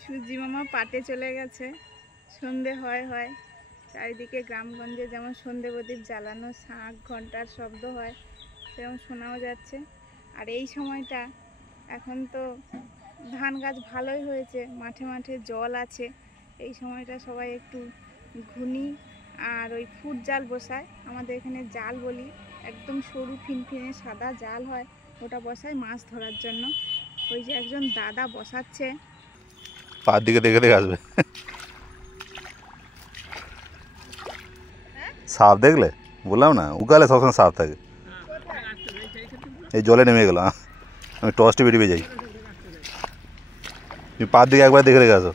সূর্যি মামা পাটে চলে গেছে। সন্ধে হয় চারিদিকে গ্রামগঞ্জে যেমন সন্ধে প্রদীপ জ্বালানো, শাঁখ ঘন্টার শব্দ হয়, সেরকম শোনাও যাচ্ছে। আর এই সময়টা এখন তো ধান গাছ ভালোই হয়েছে, মাঠে মাঠে জল আছে। এই সময়টা সবাই একটু ঘুনি আর ওই ফুট জাল বসায়, আমাদের এখানে জাল বলি, একদম সরু ফিনফিনে সাদা জাল হয়, ওটা বসায় মাছ ধরার জন্য। ওই যে একজন দাদা বসাচ্ছে, পার দিকে দেখে দেখে আসবে। সাপ দেখলে বললাম না, উকালে সবসময় সাপ থাকে। এই জলে নেমে গেল, আমি টর্চটি বেরিয়ে যাই। তুমি পার দিকে একবার দেখে রেখে আসো।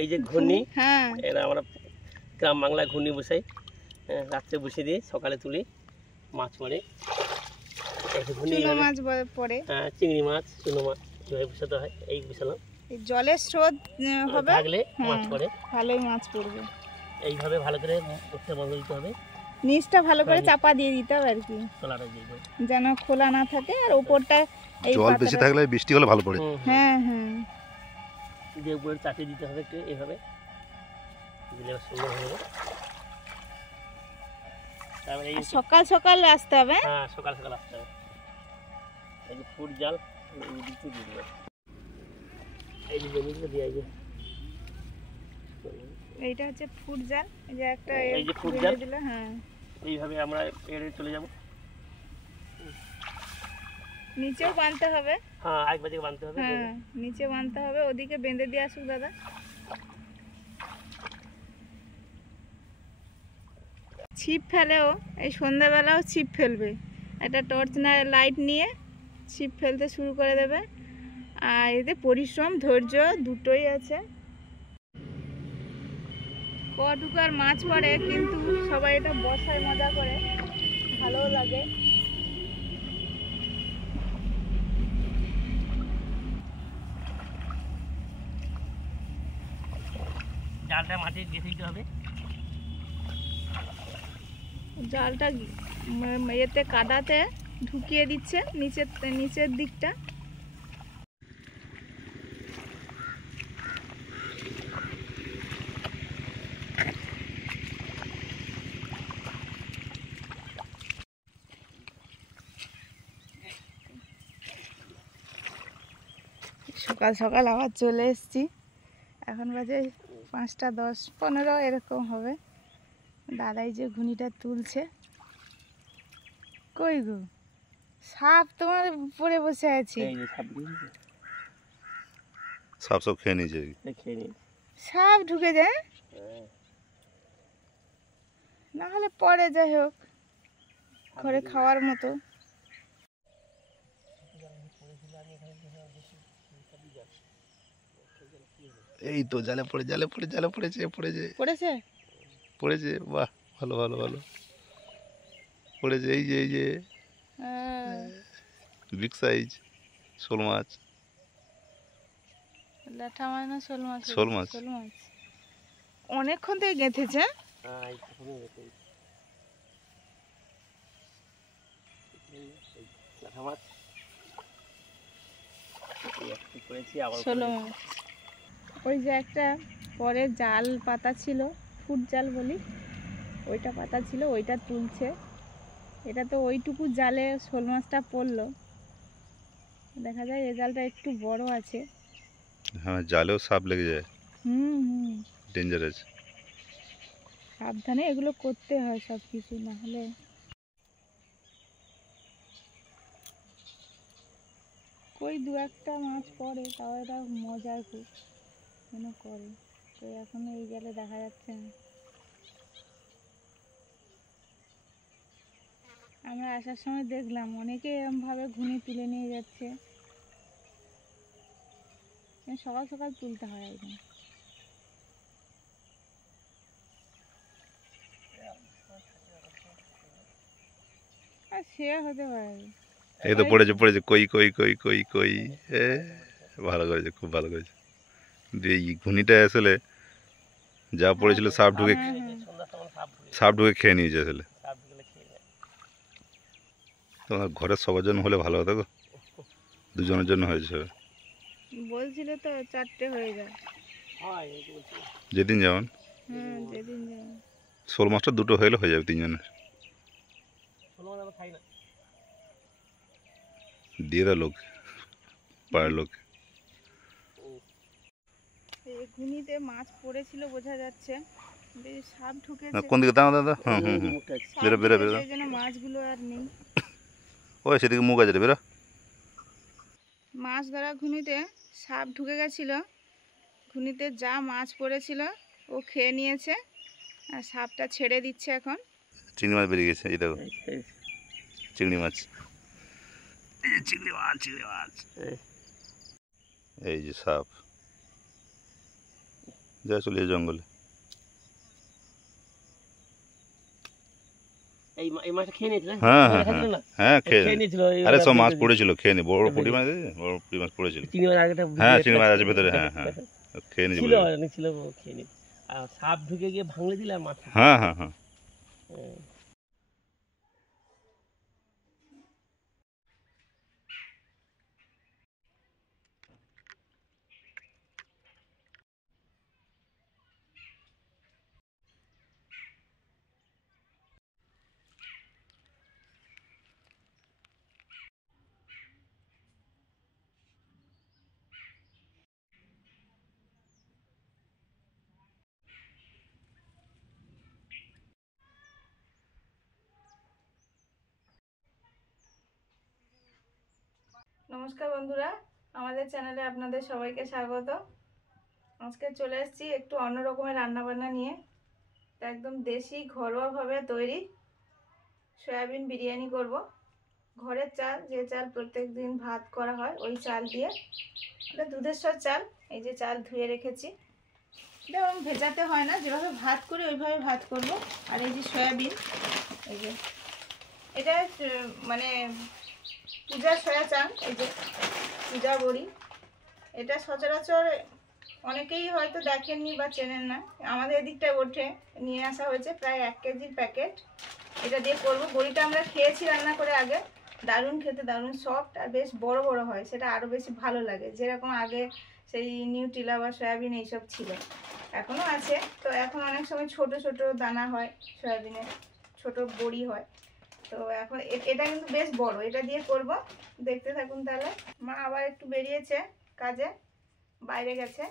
এই যে ঘূর্ণি, এরা আমরা গ্রাম বাংলায় ঘূর্ণি বসাই, রাত্রে বসে দিয়ে সকালে তুলি, মাছ পড়ে। মাছ পড়ে, চিংড়ি মাছ, চুনো মাছ এইভাবে বসাতে হয়। এই বসালাম, জলের স্রোত হবে থাকলে মাছ পড়ে, ভালোই মাছ পড়বে। এইভাবে ভালো করে উঠতে বন্ধ দিতে হবে, নিচটা ভালো করে চাপা দিয়ে দিতে হবে আর কি, যেন খোলা না থাকে। আর উপরটা জল বেশি থাকলে বৃষ্টি হলে ভালো পড়ে। হ্যাঁ যে উপরে চাপিয়ে দিতে হবে একটু, এইভাবে দিলে সুন্দর হয়ে যাবে। সকাল সকাল আসতে হবে। হ্যাঁ, সকাল সকাল আসতে হবে। এই যে ফুট জাল দিতে দিয়ে দেবে, এই যে জমিগুলো দিয়ে, এইটা হচ্ছে ফুট জাল। এই যে একটা এই যে ফুট জাল দিলে, এইভাবে আমরা এড়ে চলে যাব। নিচেও বাঁধতে হবে, একবার দিকে বাঁধতে হবে, নিচে বাঁধতে হবে। ওদিকে বেঁধে দিয়ে আসুক দাদা। ছিপ ফেলেও, এই সন্ধ্যাবেলাও ছিপ ফেলবে, একটা টর্চ লাইট নিয়ে ছিপ ফেলতে শুরু করে দেবে। আর এতে পরিশ্রম ধৈর্য দুটোই আছে। কটুকু আর মাছ পড়ে, কিন্তু সবাই এটা বসায় মজা করে, ভালোও লাগে। জালটা মাটি গেঁথে দিতে হবে, জালটা এতে কাদাতে ঢুকিয়ে দিচ্ছে নিচের দিকটা। সকাল সকাল আবার চলে এসেছি, এখন বাজে 5টা 10, 15 এরকম হবে। দাদাই যে ঘুনিটা তুলছে। কই গো, সাপ তোমার পরে বসে আছে। সাপ সব খেয়ে নিয়েছে, সাপ ঢুকে যায়, না হলে পরে, যাই হোক ঘরে খাওয়ার মতো। এই তো জালে পড়েছে। বাহ, ভালো পড়েছে। এই যে বিগ সাইজ শোল মাছ, ল্যাঠা মাছ না শোল মাছ। অনেকক্ষণ থেকে গেঁথেছে। ওই যে একটা পরে জাল পাতা ছিল, ফুট জাল বলি, ওইটা পাতা ছিল, ওইটা তুলছে। এটা তো ওইটুকু জালে শোল মাছটা পড়লো, দেখা যায় এই জালটা একটু বড় আছে। হ্যাঁ, জালেও সাপ লেগে যায়, ডেঞ্জারাস। সাবধানে এগুলো করতে হয় সব কিছু, না হলে। কই 2-1টা মাছ পড়ে, তাও এটা মজার খুব করে, তো এখন এই জালে দেখা যাচ্ছে না। আমরা আসার সময় দেখলাম অনেকে এরকমভাবে ঘুনি তুলে নিয়ে যাচ্ছে। সকাল সকাল তুলতে হয় একদম। আর সে হতে পারে, এই তো পড়েছে কই। ভালো করেছে, খুব ভালো করেছে। এই ঘুনিটা আসলে যা পড়েছিল, সাপ ঢুকে খেয়ে নিয়েছে আসলে। তোমার ঘরের সবার জন্য হলে ভালো হতো গো, দুজনের জন্য হয়েছে। বলছিল তো 4টে হয়ে যায়। হয় এই তো বলছি। যেদিন যেমন যেদিন যাবে। শোল মাছটা দুটো হলে হয়ে যাবে তিনজনের। ষোলো মাছ আমরা খাই না। দিয়ে দাও লোক, পাড়ার লোক। এই ঘুনিতে মাছ পড়েছিল বোঝা যাচ্ছে, বেশ সাপ না, ঢুকেছে। কোন দিকে দাঁড়া দাদা? হুম এই হুম হুম, মুখটা আছে। সাপ বেরো বেরো ঢুকেছে, বেরো। এই জন্য মাছগুলো আর নেই। ওই সেদিকে মুখ আছে রে, বেরো। মাছ ধরা ঘুনিতে সাপ ঢুকে গেছিল, ঘুনিতে যা মাছ পড়েছিল ও খেয়ে নিয়েছে, আর সাপটা ছেড়ে দিচ্ছে এখন। চিংড়ি মাছ বেরিয়ে গেছে, এই দেখো এই, চিংড়ি মাছ। এই যে চিংড়ি মাছ, চিংড়ি মাছ। এই। এই যে সাপ যা চলে যায় জঙ্গলে। এই মাছটা খেয়ে নিয়েছিল হ্যাঁ হ্যাঁ খাচ্ছিল হ্যাঁ না? হ্যাঁ, খেয়ে খেয়ে নিয়েছিল এই আরে সব ওরা মাছ বেঁধে পড়েছিল, খেয়ে নি। বড় বেঁধে পুঁটি মাছ, বড় পুঁটি মাছ পড়েছিল। চিংড়ি মাছ আগেটা হ্যাঁ চিংড়ি মাছ আছে ভেতরে, হ্যাঁ হ্যাঁ, খেয়ে নিয়েছি ছিল বলে। অনেক ছিল, ও খেয়ে নিয়েছে। আর সাপ ঢুকে গিয়ে ভাঙলে দিলে আর মাছ থাকে না। হ্যাঁ হ্যাঁ হ্যাঁ। হুম। নমস্কার বন্ধুরা, আমাদের চ্যানেলে আপনাদের সবাইকে স্বাগত। আজকে চলে এসেছি একটু অন্য রকমের রান্নাবান্না নিয়ে। এটা একদম দেশি ঘরোয়াভাবে তৈরি সয়াবিন বিরিয়ানি করব। ঘরের চাল, যে চাল প্রত্যেক দিন ভাত করা হয় ওই চাল দিয়ে, এটা দুধেশ্বর চাল। এই যে চাল ধুয়ে রেখেছি, এটা ওরকম ভেজাতে হয় না, যেভাবে ভাত করি ওইভাবে ভাত করব। আর এই যে সয়াবিন, এই যে এটা মানে পূজা সয়া চাল, এই যে পূজা বড়ি। এটা সচরাচর অনেকেই হয়তো দেখেননি বা চেনেন না, আমাদের এদিকটায় ওঠে, নিয়ে আসা হয়েছে প্রায় 1 কেজির প্যাকেট। এটা দিয়ে করবো। বড়িটা আমরা খেয়েছি রান্না করে আগে, দারুণ খেতে, দারুণ সফট আর বেশ বড় বড় হয়, সেটা আরও বেশি ভালো লাগে। যেরকম আগে সেই নিউট্রিলা বা সয়াবিন এইসব ছিল, এখনও আছে। তো এখন অনেক সময় ছোট ছোট দানা হয় সয়াবিনের, ছোট বড়ি হয়। তো এখন এটা কিন্তু বেশ বড়, এটা দিয়ে করব। দেখতে থাকুন তাহলে। মা আবার একটু বেরিয়েছে কাজে, বাইরে গেছে,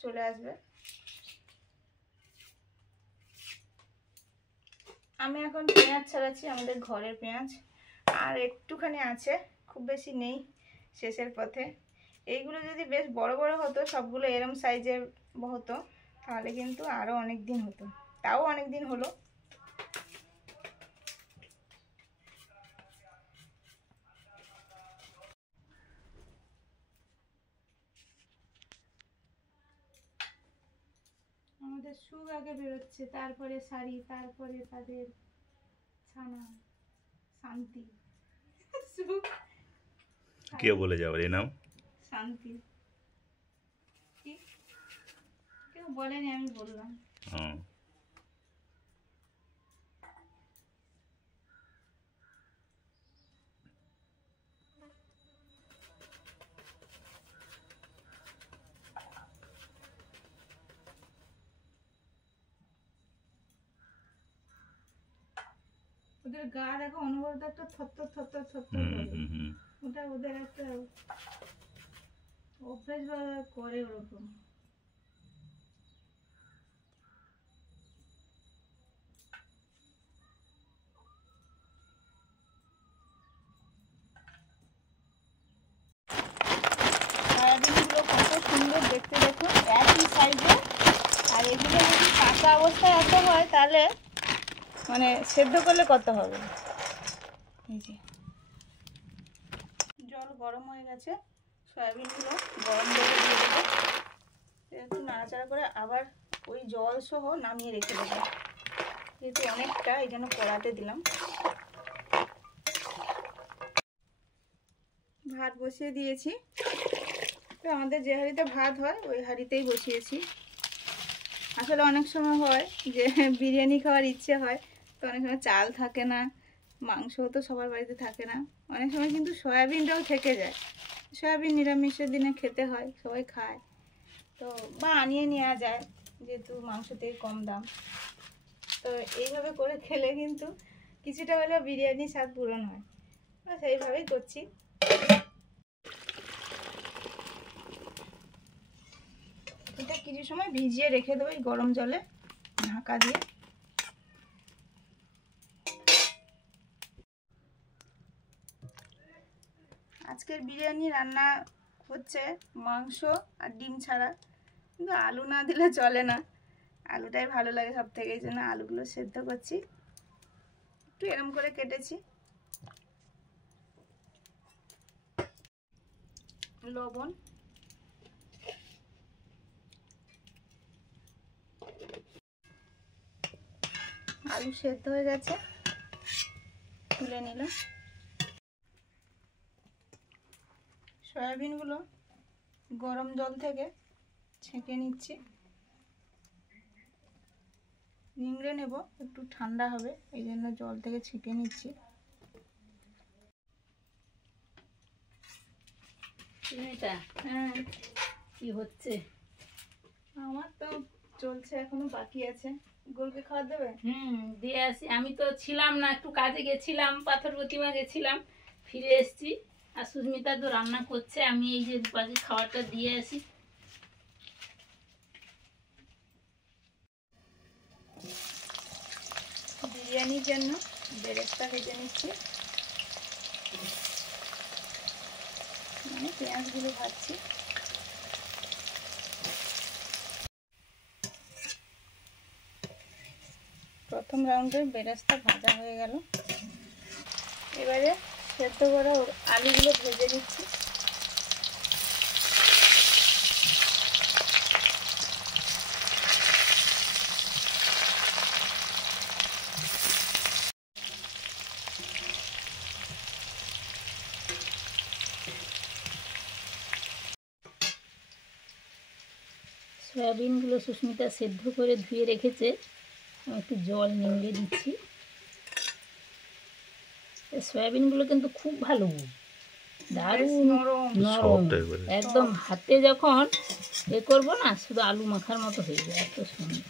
চলে আসবে। আমি এখন পেঁয়াজ ছাড়াচ্ছি, আমাদের ঘরের পেঁয়াজ, আর একটুখানি আছে, খুব বেশি নেই, শেষের পথে। এইগুলো যদি বেশ বড় বড় হতো, সবগুলো এরম সাইজের হতো, তাহলে কিন্তু আরও অনেক দিন হতো। তাও অনেক দিন হলো। আমাদের সুখ আগে বেরোচ্ছে, তারপরে শাড়ি, তারপরে তাদের ছানা, শান্তি। সুখ, কে বলে যাবে এই নাম? শান্তি। কি কেউ বলেনি, আমি বললাম। হুম। ওদের গা দেখো, অনুভবটা একটা থরথর থরথর থরথর হুম করে। হুম হুম। ওটা ওদের একটা অভ্যেস বা করে ওরকম। সয়াবিনগুলো কত সুন্দর দেখতে, দেখুন একই সাইজে। আর এগুলো যদি কাঁচা অবস্থায় এত হয়, তাহলে মানে সেদ্ধ করলে কত হবে। এই যে জল গরম হয়ে গেছে, সয়াবিনগুলো গরম জলে দিয়ে দেবো, একটু নাড়াচাড়া করে আবার ওই জল সহ নামিয়ে রেখে দেবো। যেহেতু অনেকটা, এই জন্য কড়াতে দিলাম। ভাত বসিয়ে দিয়েছি, তো আমাদের যে হাঁড়িতে ভাত হয় ওই হাঁড়িতেই বসিয়েছি। আসলে অনেক সময় হয় যে বিরিয়ানি খাওয়ার ইচ্ছে হয়, তো অনেক সময় চাল থাকে না, মাংসও তো সবার বাড়িতে থাকে না, অনেক সময় কিন্তু সয়াবিনটাও থেকে যায়। সয়াবিন নিরামিষের দিনে খেতে হয়, সবাই খায়, তো বা আনিয়ে নেওয়া যায় যেহেতু মাংস থেকে কম দাম। তো এইভাবে করে খেলে কিন্তু কিছুটা হলেও বিরিয়ানি স্বাদ পূরণ হয়, সেইভাবেই করছি। এটা কিছু সময় ভিজিয়ে রেখে দেবো এই গরম জলে ঢাকা দিয়ে। আজকের বিরিয়ানি রান্না হচ্ছে মাংস আর ডিম ছাড়া, কিন্তু আলু না দিলে চলে না, আলুটাই ভালো লাগে সব থেকে, এই জন্য আলুগুলো সেদ্ধ করছি। একটু এরম করে কেটেছি, লবণ, আলু সেদ্ধ হয়ে গেছে, তুলে নিলাম। সয়াবিনগুলো গরম জল থেকে ছেঁকে নিচ্ছি, নিংড়ে নেব, একটু ঠান্ডা হবে এই জন্য জল থেকে ছেঁকে নিচ্ছি। হ্যাঁ, কি হচ্ছে? আমার তো চলছে, এখনো বাকি আছে। গোলকে খাবার দেবে? দিয়ে আসি। আমি তো ছিলাম না, একটু কাজে গেছিলাম, পাথর প্রতিমা গেছিলাম, ফিরে এসেছি। আর সুস্মিতা তো রান্না করছে, আমি এই যে দুপাশে খাবারটা দিয়ে আসি। বিরিয়ানির জন্য বেরেস্তা ভেজে নিচ্ছি, মানে পেঁয়াজগুলো ভাজছি। প্রথম রাউন্ডের বেরেস্তা ভাজা হয়ে গেল, এবারে সেদ্ধ করা আলুগুলো ভেজে নিচ্ছি। সয়াবিনগুলো সুস্মিতা সেদ্ধ করে ধুয়ে রেখেছে, আমি একটু জল নিংড়ে দিচ্ছি। সয়াবিনগুলো কিন্তু খুব ভালো, দারুণ নরম, নরম, Soft একবারে। একদম হাতে যখন এ করবো না, শুধু আলু মাখার মতো হয়ে যায়, এত সুন্দর।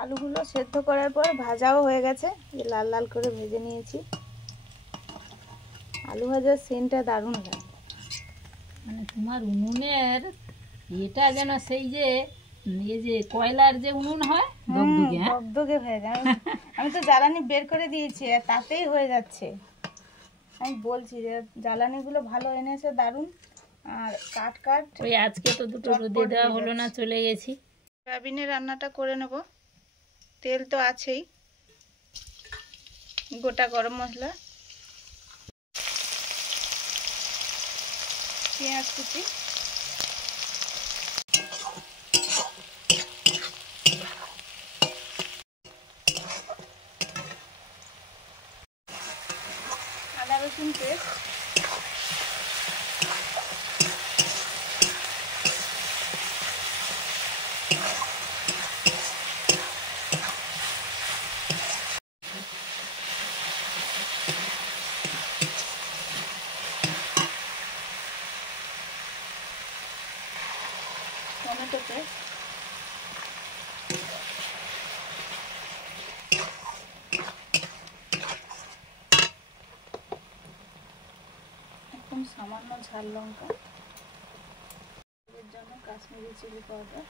আলুগুলো সেদ্ধ করার পর ভাজাও হয়ে গেছে, লাল লাল করে ভেজে নিয়েছি। আলু ভাজার সেন্টটা দারুণ লাগে। মানে তোমার উনুনের এটা যেন সেই যে এই যে কয়লার যে উনুন হয়, ধুকধুকে, হ্যাঁ? দগদগে হয়ে যায়। আমি তো জ্বালানি বের করে দিয়েছি, আর তাতেই হয়ে যাচ্ছে। আমি বলছি যে জ্বালানিগুলো ভালো এনেছে, দারুণ। আর কাট ওই আজকে তো দুটো রোদে চটপট দেওয়া হয়ে হলো না, যাচ্ছে। চলে গেছি। সয়াবিনের রান্নাটা করে নেব। তেল তো আছেই, গোটা গরম মশলা, পেঁয়াজ কুচি, আদা রসুন পেস্ট, টমেটো পেস্ট, একদম সামান্য ঝাল লঙ্কা, এর জন্য কাশ্মীরি চিলি পাউডার,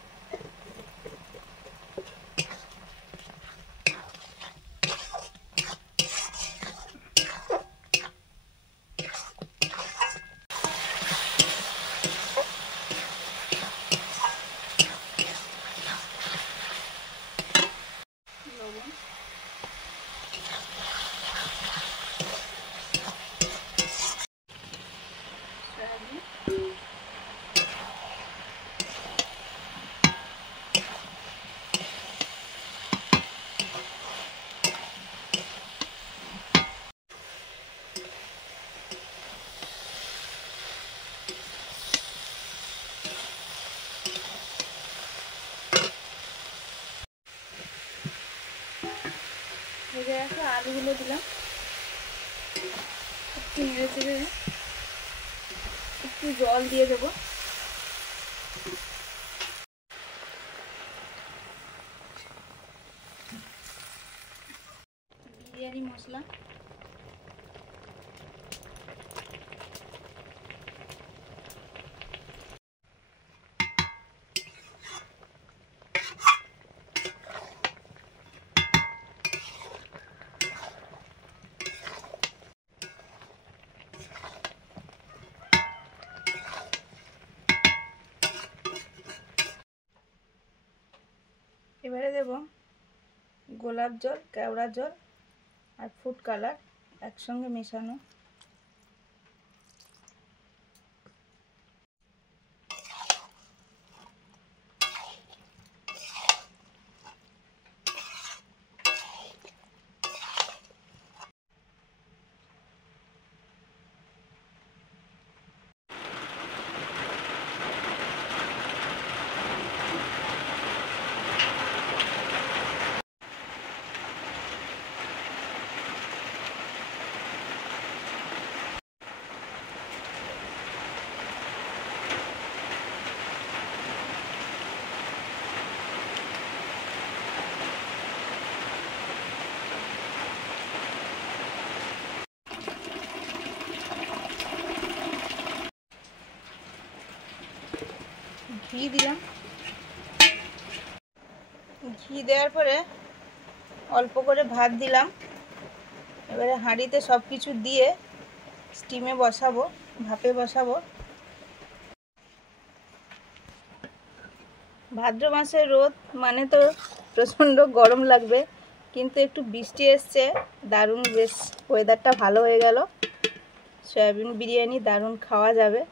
লবণ, সয়াবিন, আলুগুলো দিলাম, একটু নেড়ে চেড়ে একটু জল দিয়ে দেবো। বিরিয়ানি মশলা, এবারে দেব গোলাপ জল, কেওড়া জল আর ফুড কালার একসঙ্গে মেশানো। ঘি দিলাম, ঘি দেওয়ার পরে অল্প করে ভাত দিলাম। এবারে হাঁড়িতে সব কিছু দিয়ে স্টিমে বসাবো, ভাপে বসাবো। ভাদ্র মাসের রোদ মানে তো প্রচণ্ড গরম লাগবে, কিন্তু একটু বৃষ্টি এসছে, দারুণ বেশ ওয়েদারটা ভালো হয়ে গেল। সয়াবিন বিরিয়ানি দারুণ খাওয়া যাবে।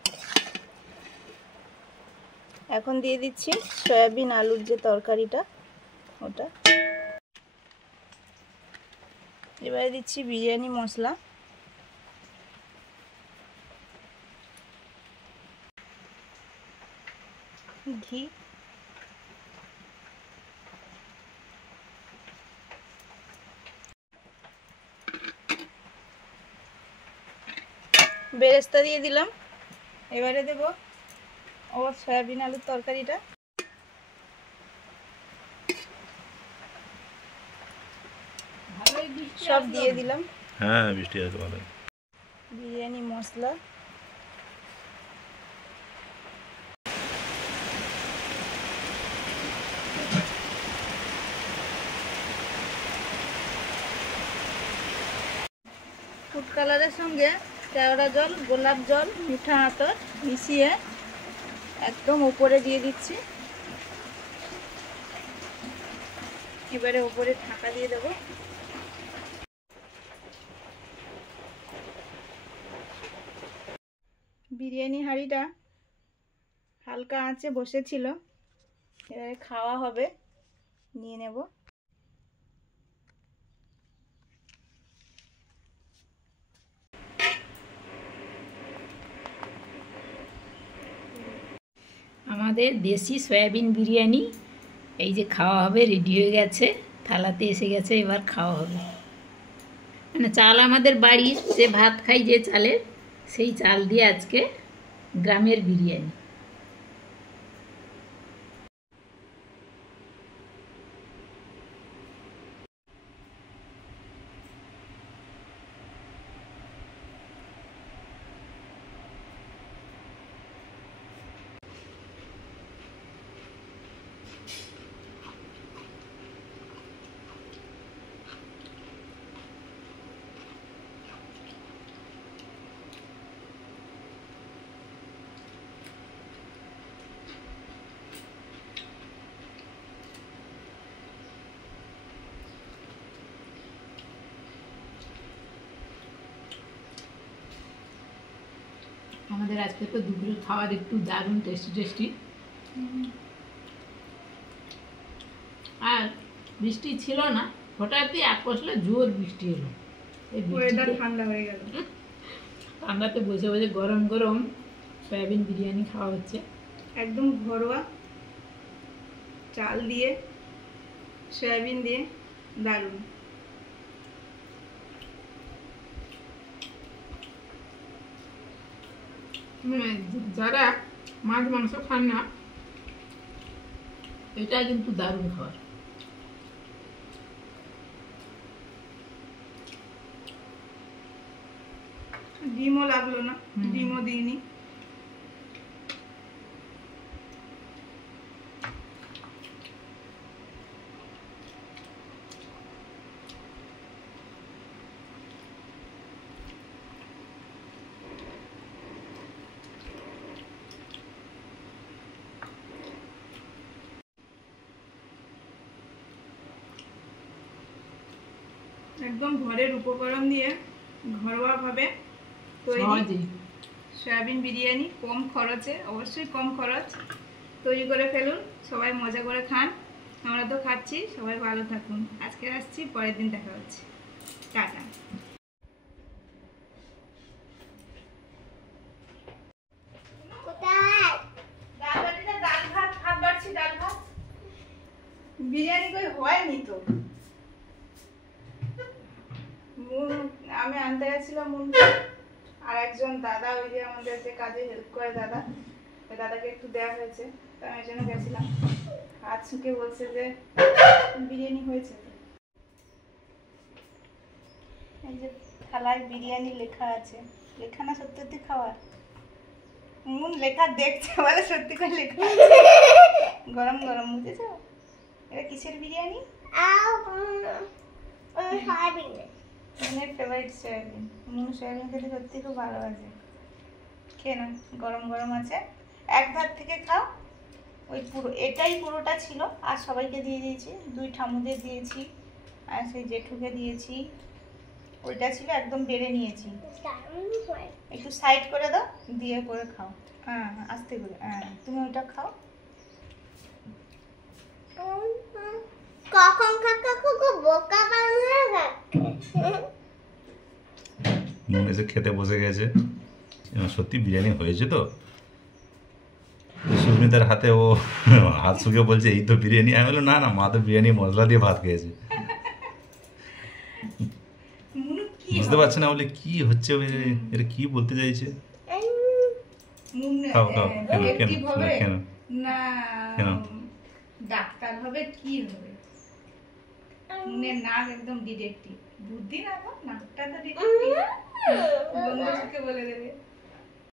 এখন দিয়ে দিচ্ছি সয়াবিন আলুর যে তরকারিটা, ওটা। এবারে দিচ্ছি বিরিয়ানি মশলা, ঘি, বেরেস্তা দিয়ে দিলাম। এবারে দেব সয়াবিন আলুর তরকারিটা। সব দিয়ে দিলাম। হ্যাঁ বৃষ্টি আছে ভালো। বিরিয়ানি মশলা, ফুড কালারের সঙ্গে কেওড়া জল, গোলাপ জল, মিঠা আতর মিশিয়ে একদম উপরে দিয়ে দিচ্ছি। এবারে উপরে ঢাকা দিয়ে দেব। বিরিয়ানি হাঁড়িটা হালকা আঁচে বসেছিল, এবারে খাওয়া হবে, নিয়ে নেব। আমাদের দেশি সয়াবিন বিরিয়ানি এই যে খাওয়া হবে, রেডি হয়ে গেছে, থালাতে এসে গেছে, এবার খাওয়া হবে। মানে চাল আমাদের বাড়ির, যে ভাত খাই যে চালের, সেই চাল দিয়ে আজকে গ্রামের বিরিয়ানি। আমাদের আজকে তো দুপুরের খাবার একটু দারুণ টেস্টি টেস্টি। আর বৃষ্টি ছিল না, হঠাৎই এক পশলা জোর বৃষ্টি এলো। এই বৃষ্টিতে ঠান্ডা হয়ে গেল, ঠান্ডাতে বসে বসে গরম গরম সয়াবিন বিরিয়ানি খাওয়া হচ্ছে। একদম ঘরোয়া চাল দিয়ে, সয়াবিন দিয়ে, দারুণ। যারা মাছ মাংস খান না, এটা কিন্তু দারুণ খাবার। ডিমও লাগলো না, ডিমও দিইনি। একদম ঘরের উপকরণ দিয়ে ঘরোয়া ভাবে তৈরি সয়াবিন বিরিয়ানি, কম খরচে, অবশ্যই কম খরচ, তৈরি করে ফেলুন, সবাই মজা করে খান। আমরা তো খাচ্ছি, সবাই ভালো থাকুন। আজকে আসছি, পরের দিন দেখা হচ্ছে, টাটা। বিরিয়ানি কই হয়নি তো, আমি আনতে গেছিলাম মুনকে, আর একজন দাদা, ওই যে আমাদের যে কাজে হেল্প করে দাদা, ওই দাদাকে একটু দেওয়া হয়েছে, তো আমি এই জন্য গেছিলাম। হাত ছুঁকে বলছে যে বিরিয়ানি হয়েছে। এই যে থালায় বিরিয়ানি লেখা আছে, লেখা না সত্যি সত্যি খাওয়ার? মুন লেখা দেখছে বলে সত্যি করে লেখা আছে। গরম গরম, বুঝেছো? এটা কিসের বিরিয়ানি? মনের ফেভারিট সয়াবিন। মুনু সয়াবিন খেতে সত্যি খুব ভালোবাসে। খেয়ে না, গরম গরম আছে, এক ধার থেকে খাও। ওই পুরো এটাই পুরোটা ছিল, আর সবাইকে দিয়ে দিয়েছি, 2 ঠামুদের দিয়েছি, আর সেই জেঠুকে দিয়েছি। ওইটা ছিল, একদম বেড়ে নিয়েছি। একটু সাইড করে দাও, দিয়ে করে খাও। হ্যাঁ আস্তে করে, হ্যাঁ তুমি ওইটা খাও। কখন কাকা খুব বোকা বাংলা মন এসে খেতে বসে গেছে। সত্যি বিরিয়ানি হয়েছে তো? সুস্মিতার হাতে ও হাত শুকে বলছে এই তো বিরিয়ানি। আমি বললাম না না, মা তো বিরিয়ানি মশলা দিয়ে ভাত খেয়েছে। বুঝতে পারছে না বলে কি হচ্ছে, এটা কি বলতে চাইছে। খাও খাও, কেন কেন কেন না কেন? ডাক্তার হবে কি হবে? মুনের নাক একদম ডিটেকটিভ, বুদ্ধি না তো, নাকটা তো ডিটেকটিভ, বন্ধুকে বলে দেবে।